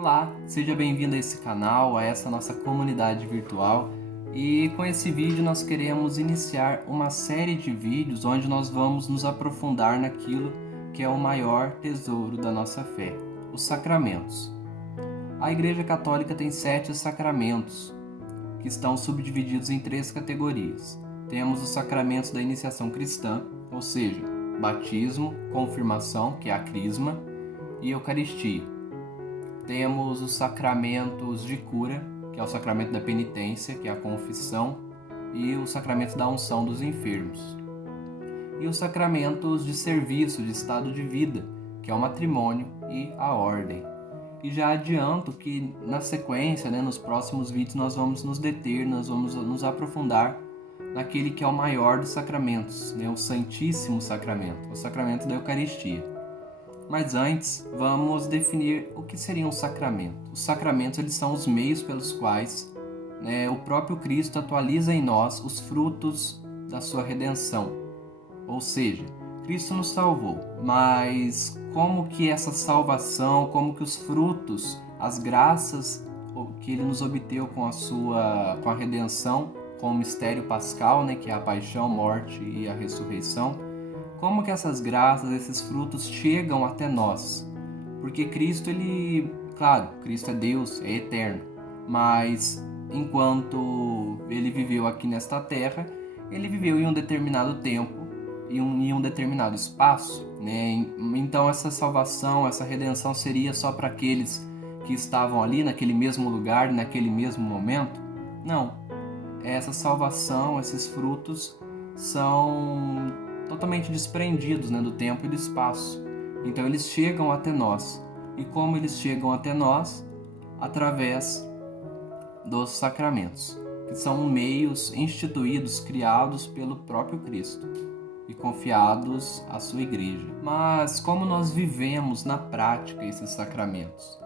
Olá, seja bem-vindo a esse canal, a essa nossa comunidade virtual. E com esse vídeo nós queremos iniciar uma série de vídeos onde nós vamos nos aprofundar naquilo que é o maior tesouro da nossa fé, os sacramentos. A Igreja Católica tem 7 sacramentos, que estão subdivididos em 3 categorias. Temos os sacramentos da iniciação cristã, ou seja, batismo, confirmação, que é a crisma, e Eucaristia. Temos os sacramentos de cura, que é o sacramento da penitência, que é a confissão, e o sacramento da unção dos enfermos. E os sacramentos de serviço, de estado de vida, que é o matrimônio e a ordem. E já adianto que na sequência, nos próximos vídeos, nós vamos nos deter, nós vamos nos aprofundar naquele que é o maior dos sacramentos, o Santíssimo Sacramento, o sacramento da Eucaristia. Mas antes, vamos definir o que seria um sacramento. Os sacramentos eles são os meios pelos quais o próprio Cristo atualiza em nós os frutos da sua redenção. Ou seja, Cristo nos salvou, mas como que essa salvação, como que os frutos, as graças que ele nos obteve com a redenção, com o mistério pascal, que é a paixão, morte e a ressurreição, como que essas graças, esses frutos chegam até nós? Porque Cristo, Cristo é Deus, é eterno, mas enquanto ele viveu aqui nesta terra, ele viveu em um determinado tempo, em um determinado espaço, Então essa salvação, essa redenção seria só para aqueles que estavam ali naquele mesmo lugar, naquele mesmo momento? Não. Essa salvação, esses frutos são totalmente desprendidos do tempo e do espaço. Então eles chegam até nós. E como eles chegam até nós? Através dos sacramentos, que são meios instituídos, criados pelo próprio Cristo e confiados à sua igreja. Mas como nós vivemos na prática esses sacramentos?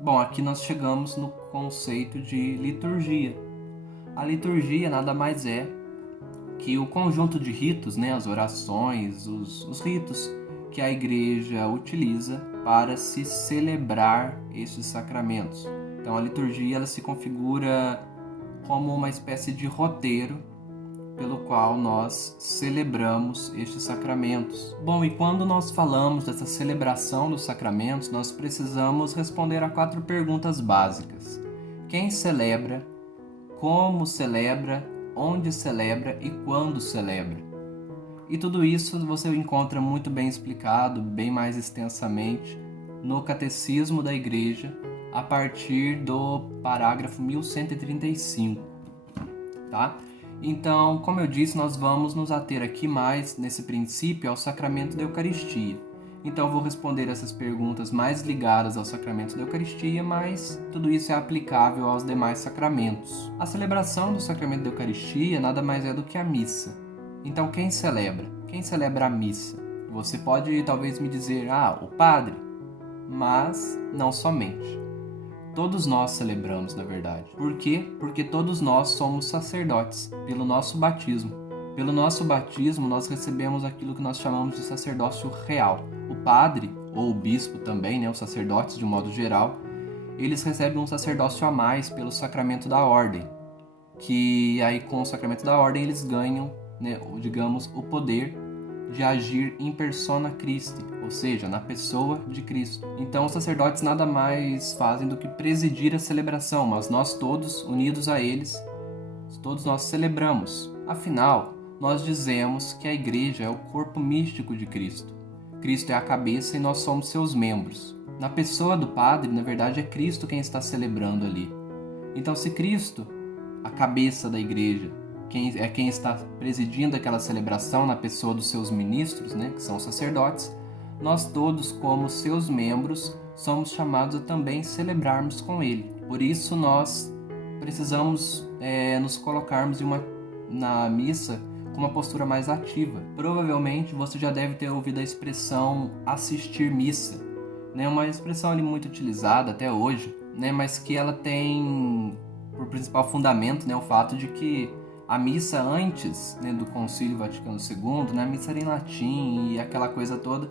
Bom, aqui nós chegamos no conceito de liturgia. A liturgia nada mais é que o conjunto de ritos, as orações, os ritos que a igreja utiliza para se celebrar estes sacramentos. Então a liturgia ela se configura como uma espécie de roteiro pelo qual nós celebramos estes sacramentos. Bom, e quando nós falamos dessa celebração dos sacramentos, nós precisamos responder a 4 perguntas básicas. Quem celebra? Como celebra? Onde celebra e quando celebra. E tudo isso você encontra muito bem explicado, bem mais extensamente, no Catecismo da Igreja, a partir do parágrafo 1135, tá? Então, como eu disse, nós vamos nos ater aqui mais, nesse princípio, ao sacramento da Eucaristia. Então, eu vou responder essas perguntas mais ligadas ao sacramento da Eucaristia, mas tudo isso é aplicável aos demais sacramentos. A celebração do sacramento da Eucaristia nada mais é do que a missa. Então, quem celebra? Quem celebra a missa? Você pode talvez me dizer, o padre. Mas não somente. Todos nós celebramos, na verdade. Por quê? Porque todos nós somos sacerdotes, pelo nosso batismo. Pelo nosso batismo, nós recebemos aquilo que nós chamamos de sacerdócio real. O padre, ou o bispo também, os sacerdotes de um modo geral, eles recebem um sacerdócio a mais pelo sacramento da ordem, que aí com o sacramento da ordem eles ganham, o poder de agir in persona Christi, ou seja, na pessoa de Cristo. Então os sacerdotes nada mais fazem do que presidir a celebração, mas nós todos, unidos a eles, todos nós celebramos. Afinal, nós dizemos que a igreja é o corpo místico de Cristo. Cristo é a cabeça e nós somos seus membros. Na pessoa do padre, na verdade, é Cristo quem está celebrando ali. Então, se Cristo, a cabeça da igreja, quem está presidindo aquela celebração na pessoa dos seus ministros, que são os sacerdotes, nós todos, como seus membros, somos chamados a também celebrarmos com ele. Por isso, nós precisamos nos colocarmos na missa com uma postura mais ativa. Provavelmente você já deve ter ouvido a expressão assistir missa, uma expressão ali muito utilizada até hoje, mas que ela tem por principal fundamento o fato de que a missa antes do Concílio Vaticano II, a missa era em latim e aquela coisa toda,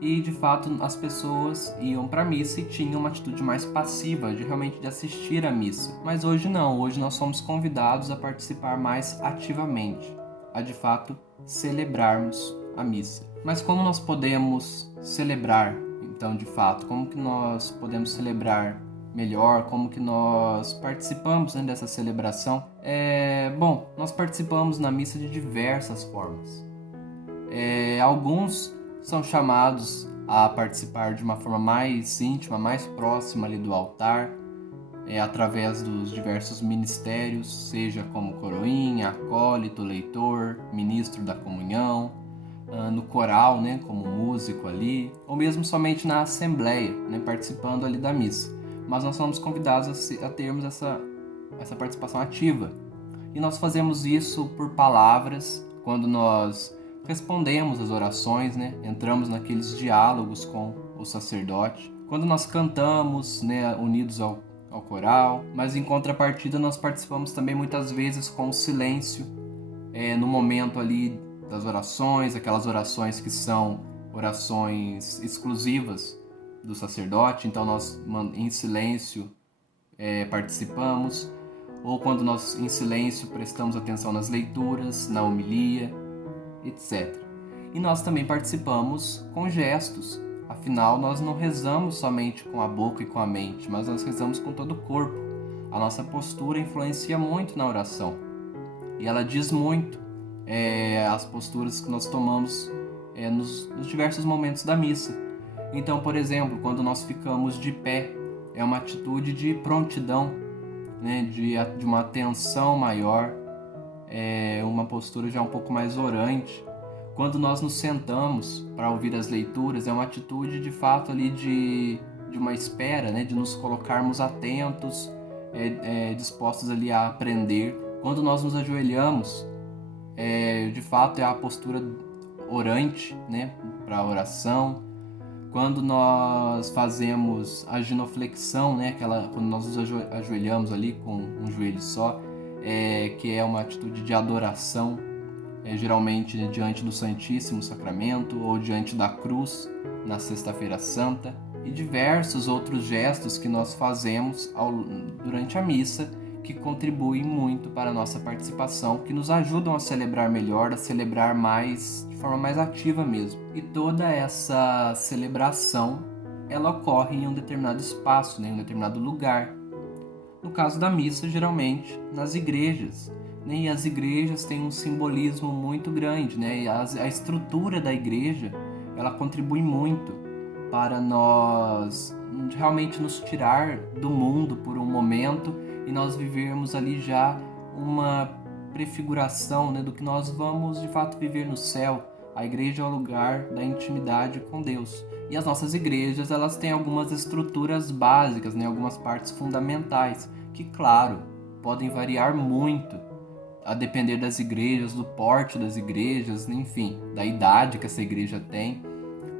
e de fato as pessoas iam para a missa e tinham uma atitude mais passiva, de realmente de assistir à missa. Mas hoje não, hoje nós somos convidados a participar mais ativamente, a de fato celebrarmos a missa. Mas como nós podemos celebrar, então, de fato, como que nós podemos celebrar melhor, como que nós participamos, né, dessa celebração? Bom, nós participamos na missa de diversas formas. Alguns são chamados a participar de uma forma mais íntima, mais próxima ali do altar, através dos diversos ministérios, seja como coroinha, acólito, leitor, ministro da comunhão, no coral, né, como músico ali, ou mesmo somente na assembleia, né, participando ali da missa. Mas nós somos convidados a termos essa participação ativa. E nós fazemos isso por palavras, quando nós respondemos as orações, né, entramos naqueles diálogos com o sacerdote, quando nós cantamos, né, unidos ao coral, mas em contrapartida nós participamos também muitas vezes com o silêncio, no momento ali das orações, aquelas orações que são orações exclusivas do sacerdote, então nós em silêncio participamos, ou quando nós em silêncio prestamos atenção nas leituras, na homilia, etc. E nós também participamos com gestos, afinal nós não rezamos somente com a boca e com a mente, mas nós rezamos com todo o corpo. A nossa postura influencia muito na oração e ela diz muito as posturas que nós tomamos nos diversos momentos da missa. Então, por exemplo, quando nós ficamos de pé, é uma atitude de prontidão, né, de uma atenção maior, uma postura já um pouco mais orante. Quando nós nos sentamos para ouvir as leituras, é uma atitude de fato ali de uma espera, né, de nos colocarmos atentos, dispostos ali a aprender. Quando nós nos ajoelhamos, de fato é a postura orante, né, para a oração. Quando nós fazemos a genuflexão, né, quando nós nos ajoelhamos ali com um joelho só, que é uma atitude de adoração, geralmente diante do Santíssimo Sacramento ou diante da cruz na Sexta-feira Santa, e diversos outros gestos que nós fazemos durante a missa, que contribuem muito para a nossa participação, que nos ajudam a celebrar melhor, a celebrar mais, de forma mais ativa mesmo. E toda essa celebração, ela ocorre em um determinado espaço, né, em um determinado lugar. No caso da missa, geralmente, nas igrejas. Né, e as igrejas têm um simbolismo muito grande, né, e a estrutura da igreja, ela contribui muito para nós realmente nos tirar do mundo por um momento e nós vivermos ali já uma prefiguração, né, do que nós vamos de fato viver no céu. A igreja é o lugar da intimidade com Deus. E as nossas igrejas, elas têm algumas estruturas básicas, né, algumas partes fundamentais, que, claro, podem variar muito, a depender das igrejas, do porte das igrejas, enfim, da idade que essa igreja tem.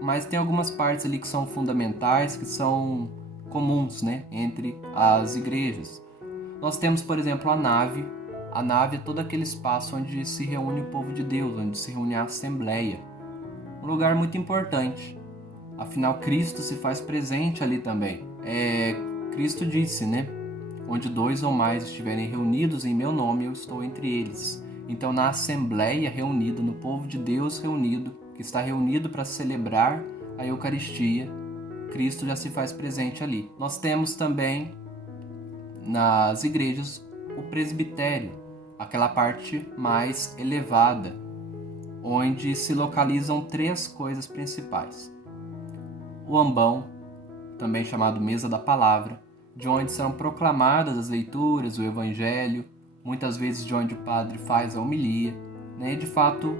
Mas tem algumas partes ali que são fundamentais, que são comuns, né, entre as igrejas. Nós temos, por exemplo, a nave. A nave é todo aquele espaço onde se reúne o povo de Deus, onde se reúne a Assembleia. Um lugar muito importante. Afinal, Cristo se faz presente ali também. Cristo disse, né? Onde 2 ou mais estiverem reunidos em meu nome, eu estou entre eles. Então, na Assembleia reunida, no povo de Deus reunido, que está reunido para celebrar a Eucaristia, Cristo já se faz presente ali. Nós temos também nas igrejas o presbitério, aquela parte mais elevada, onde se localizam 3 coisas principais. O ambão, também chamado mesa da palavra, de onde são proclamadas as leituras, o evangelho, muitas vezes de onde o padre faz a homilia, né? E de fato,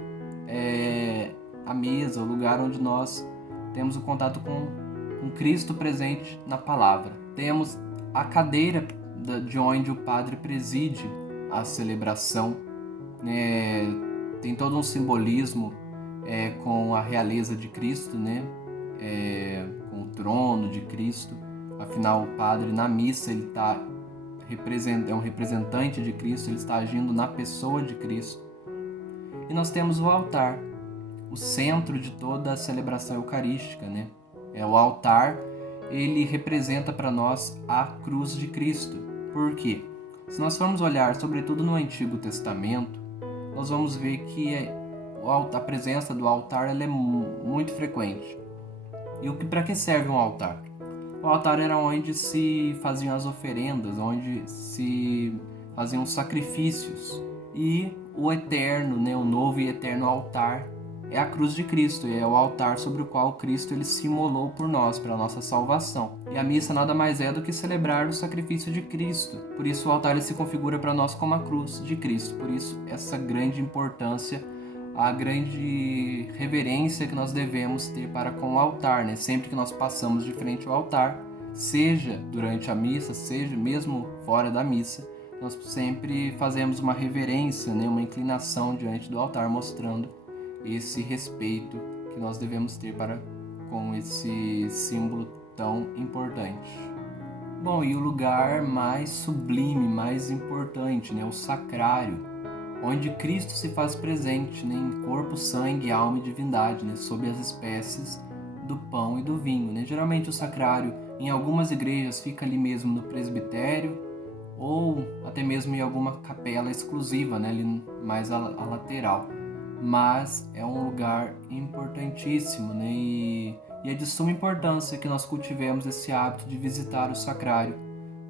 a mesa, o lugar onde nós temos o contato com Cristo presente na palavra. Temos a cadeira de onde o padre preside a celebração, né? Tem todo um simbolismo com a realeza de Cristo, né? Com o trono de Cristo. Afinal, o padre na missa ele é um representante de Cristo, ele está agindo na pessoa de Cristo. E nós temos o altar, o centro de toda a celebração eucarística, né? O altar, ele representa para nós a cruz de Cristo. Por quê? Se nós formos olhar, sobretudo no Antigo Testamento, nós vamos ver que a presença do altar ela é muito frequente. E para que serve um altar? O altar era onde se faziam as oferendas, onde se faziam os sacrifícios. E o eterno, né, o novo e eterno altar é a cruz de Cristo, e é o altar sobre o qual Cristo ele se imolou por nós, para a nossa salvação. E a missa nada mais é do que celebrar o sacrifício de Cristo. Por isso o altar ele se configura para nós como a cruz de Cristo. Por isso essa grande importância, a grande reverência que nós devemos ter para com o altar, né? Sempre que nós passamos de frente ao altar, seja durante a missa, seja mesmo fora da missa, nós sempre fazemos uma reverência, né? Uma inclinação diante do altar, mostrando esse respeito que nós devemos ter para com esse símbolo tão importante. Bom, e o lugar mais sublime, mais importante, né? O sacrário, onde Cristo se faz presente, né? Em corpo, sangue, alma e divindade, né? Sob as espécies do pão e do vinho, né? Geralmente o sacrário, em algumas igrejas, fica ali mesmo no presbitério, ou até mesmo em alguma capela exclusiva, né? Ali mais à lateral. Mas é um lugar importantíssimo, né? E é de suma importância que nós cultivemos esse hábito de visitar o sacrário,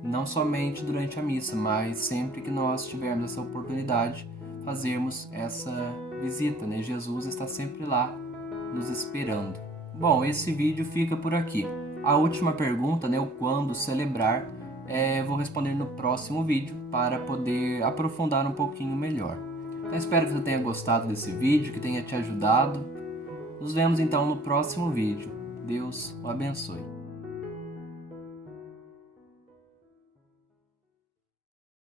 não somente durante a missa, mas sempre que nós tivermos essa oportunidade, fazermos essa visita, né? Jesus está sempre lá, nos esperando. Bom, esse vídeo fica por aqui. A última pergunta, né? O quando celebrar, vou responder no próximo vídeo para poder aprofundar um pouquinho melhor. Eu espero que você tenha gostado desse vídeo, que tenha te ajudado. Nos vemos então no próximo vídeo. Deus o abençoe.